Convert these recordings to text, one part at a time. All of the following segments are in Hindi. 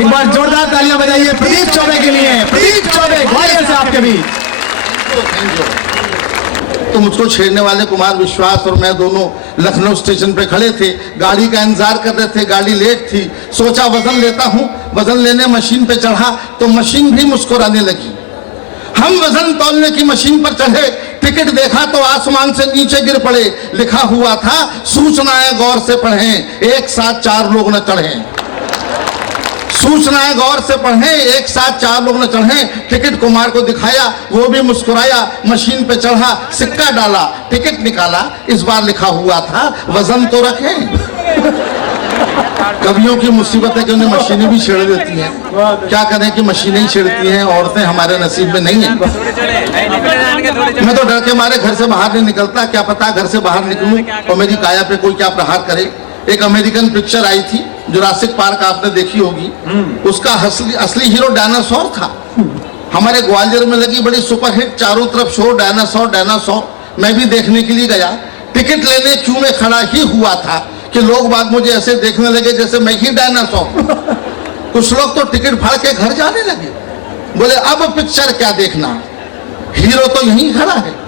एक बार जोरदार तालियां बजाइए प्रदीप चौबे के लिए। प्रदीप चौबे ग्वालियर से आपके बीच। तो मुझको छेड़ने वाले कुमार विश्वास और मैं दोनों लखनऊ स्टेशन पे खड़े थे, गाड़ी का इंतजार कर रहे थे, गाड़ी लेट थी। सोचा वजन लेता हूँ, वजन लेने मशीन पे चढ़ा तो मशीन भी मुस्कुराने लगी। हम वजन तौलने की मशीन पर चढ़े, टिकट देखा तो आसमान से नीचे गिर पड़े। लिखा हुआ था सूचनाएं गौर से पढ़ें, एक साथ 4 लोग न चढ़ें। सूचनाएं गौर से पढ़ें, एक साथ 4 लोग न चढ़ें। टिकट कुमार को दिखाया, वो भी मुस्कुराया, मशीन पे चढ़ा, सिक्का डाला, टिकट निकाला। इस बार लिखा हुआ था वजन तो रखें। कवियों की मुसीबत है कि उन्हें मशीनें भी छेड़ देती हैं। क्या करें कि मशीनें ही छेड़ती हैं, औरतें हमारे नसीब में नहीं हैं। मैं तो डर के मारे घर से बाहर नहीं निकलता, क्या पता घर से बाहर निकलूं और मेरी काया पे कोई क्या प्रहार करे। एक अमेरिकन पिक्चर आई थी जुरासिक पार्क, आपने देखी होगी। उसका असली हीरो डायनासोर था। हमारे ग्वालियर में लगी बड़ी सुपरहिट, चारों तरफ शो डायनासोर डायनासोर। मैं भी देखने के लिए गया, टिकट लेने क्यू में खड़ा ही हुआ था कि लोग बाग मुझे ऐसे देखने लगे जैसे मैं ही डायनासोर। कुछ लोग तो टिकट फाड़ के घर जाने लगे, बोले अब पिक्चर क्या देखना, हीरो तो यहीं खड़ा है।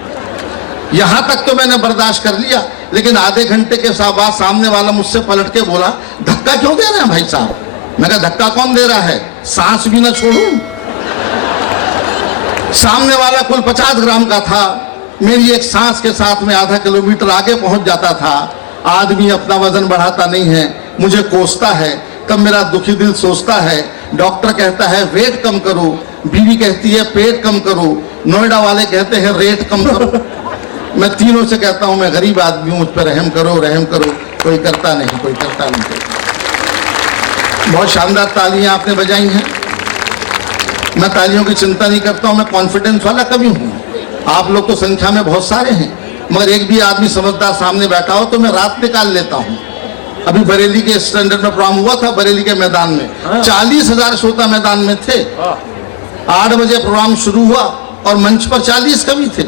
यहां तक तो मैंने बर्दाश्त कर लिया, लेकिन आधे घंटे के बाद सामने वाला मुझसे पलट के बोला धक्का क्यों दे रहे हैं भाई साहब। मैं कहा धक्का कौन दे रहा है, सांस भी ना छोड़ूं। सामने वाला कुल 50 ग्राम का था, मेरी एक सांस के साथ में आधा किलोमीटर आगे पहुंच जाता था। आदमी अपना वजन बढ़ाता नहीं है, मुझे कोसता है। तब मेरा दुखी दिल सोचता है, डॉक्टर कहता है वेट कम करो, बीवी कहती है पेट कम करो, नोएडा वाले कहते हैं रेट कम करो। मैं तीनों से कहता हूं मैं गरीब आदमी हूं, मुझ पर रहम करो रहम करो। कोई करता नहीं, कोई करता नहीं। बहुत शानदार तालियां आपने बजाई हैं। मैं तालियों की चिंता नहीं करता हूं, मैं कॉन्फिडेंस वाला कभी हूं। आप लोग तो संख्या में बहुत सारे हैं, मगर एक भी आदमी समझदार सामने बैठा हो तो मैं रात निकाल लेता हूं। अभी बरेली के स्टैंडर्ड में प्रोग्राम हुआ था, बरेली के मैदान में 40,000 श्रोता मैदान में थे। 8 बजे प्रोग्राम शुरू हुआ और मंच पर 40 कवि थे।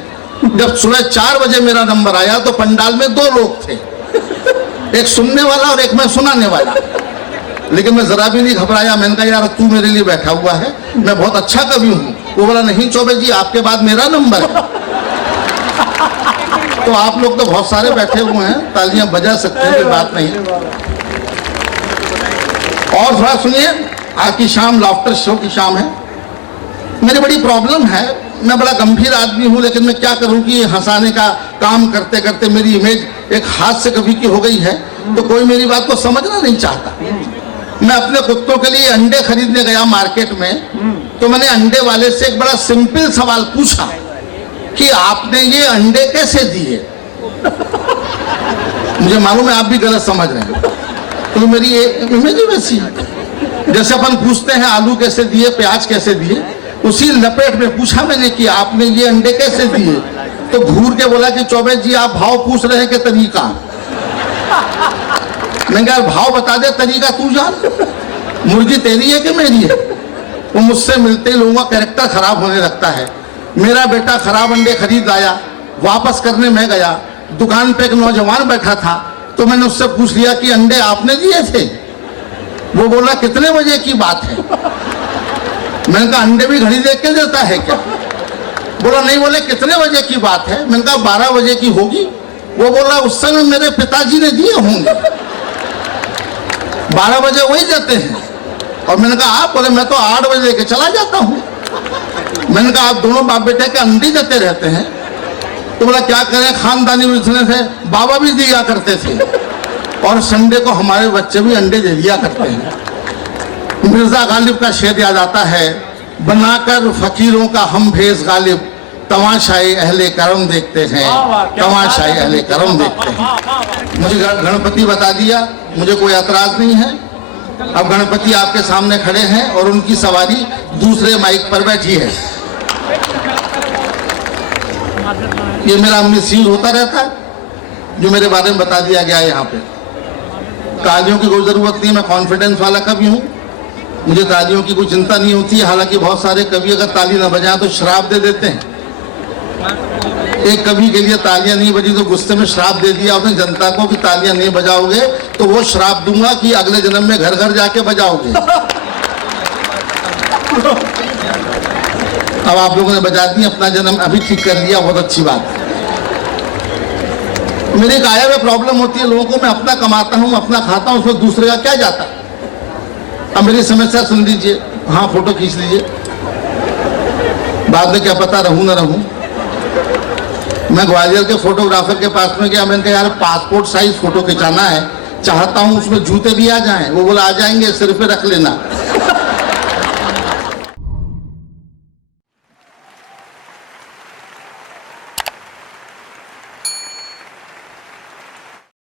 जब सुबह 4 बजे मेरा नंबर आया तो पंडाल में 2 लोग थे, एक सुनने वाला और एक मैं सुनाने वाला। लेकिन मैं जरा भी नहीं घबराया। मैंने कहा यार तू मेरे लिए बैठा हुआ है, मैं बहुत अच्छा कवि हूँ। वो बोला नहीं चौबे जी आपके बाद मेरा नंबर है। तो आप लोग तो बहुत सारे बैठे हुए हैं, तालियां बजा सकते हैं, कोई बात नहीं। और थोड़ा सुनिए, आज की शाम लाफ्टर शो की शाम है। मेरी बड़ी प्रॉब्लम है, मैं बड़ा गंभीर आदमी हूं, लेकिन मैं क्या करूं कि हंसाने का काम करते करते मेरी इमेज एक हास्य कवि की हो गई है, तो कोई मेरी बात को समझना नहीं चाहता। मैं अपने कुत्तों के लिए अंडे खरीदने गया मार्केट में, तो मैंने अंडे वाले से एक बड़ा सिंपल सवाल पूछा कि आपने ये अंडे कैसे दिए। मुझे मालूम है आप भी गलत समझ रहे हैं, तो मेरी इमेज वैसी है। जैसे अपन पूछते हैं आलू कैसे दिए, प्याज कैसे दिए, उसी लपेट में पूछा मैंने कि आपने ये अंडे कैसे दिए। तो घूर के बोला कि चौबे जी आप भाव पूछ रहे हैं कि तरीका। मैंने कहा भाव बता दे, तरीका तू जान। मुर्गी तेरी है कि मेरी है। वो मुझसे मिलते ही लोगों का कैरेक्टर खराब होने लगता है। मेरा बेटा खराब अंडे खरीद आया, वापस करने में गया, दुकान पे एक नौजवान बैठा था, तो मैंने उससे पूछ लिया कि अंडे आपने दिए थे। वो बोला कितने बजे की बात है। मैंने कहा अंडे भी घड़ी देख के देता है क्या। बोला नहीं, बोले कितने बजे की बात है। मैंने कहा 12 बजे की होगी। वो बोला उस समय मेरे पिताजी ने दिए होंगे। 12 बजे वही देते हैं। और मैंने कहा आप, बोले मैं तो 8 बजे लेके चला जाता हूँ। मैंने कहा आप दोनों बाप बेटे के अंडे देते रहते हैं। तो बोला क्या करें, खानदानी बिजनेस है, बाबा भी दिया करते थे और संडे को हमारे बच्चे भी अंडे दे दिया करते हैं। मिर्जा गालिब का शेर याद आता है, बनाकर फकीरों का हम भेष गालिब, तमाशाई अहले करम देखते हैं, तमाशाई अहले करम देखते हैं। मुझे गणपति बता दिया, मुझे कोई एतराज नहीं है। अब गणपति आपके सामने खड़े हैं और उनकी सवारी दूसरे माइक पर बैठी है। ये मेरा मिसयूज होता रहता है, जो मेरे बारे में बता दिया गया है यहाँ पे। तालियों की कोई जरूरत नहीं, मैं कॉन्फिडेंस वाला कवि हूँ, मुझे तालियों की कोई चिंता नहीं होती है। हालांकि बहुत सारे कवि अगर ताली ना बजाएं तो श्राप दे देते हैं। एक कवि के लिए तालियां नहीं बजी तो गुस्से में श्राप दे दिया उसने जनता को कि तालियां नहीं बजाओगे तो वो श्राप दूंगा कि अगले जन्म में घर घर जाके बजाओगे। अब आप लोगों ने बचा दी, अपना जन्म अभी ठीक कर लिया, बहुत अच्छी बात है। मेरे एक आया में प्रॉब्लम होती है, लोगों को मैं अपना कमाता हूं, अपना खाता हूं, उसमें दूसरे का क्या जाता। अब मेरी समस्या सुन लीजिए, हाँ फोटो खींच लीजिए, बाद में क्या पता रहूं ना रहूं। मैं ग्वालियर के फोटोग्राफर के पास में गया, मैंने कहा यार पासपोर्ट साइज फोटो खिंचाना है, चाहता हूं उसमें जूते भी आ जाएं। वो बोला आ जाएंगे, सिर पे रख लेना।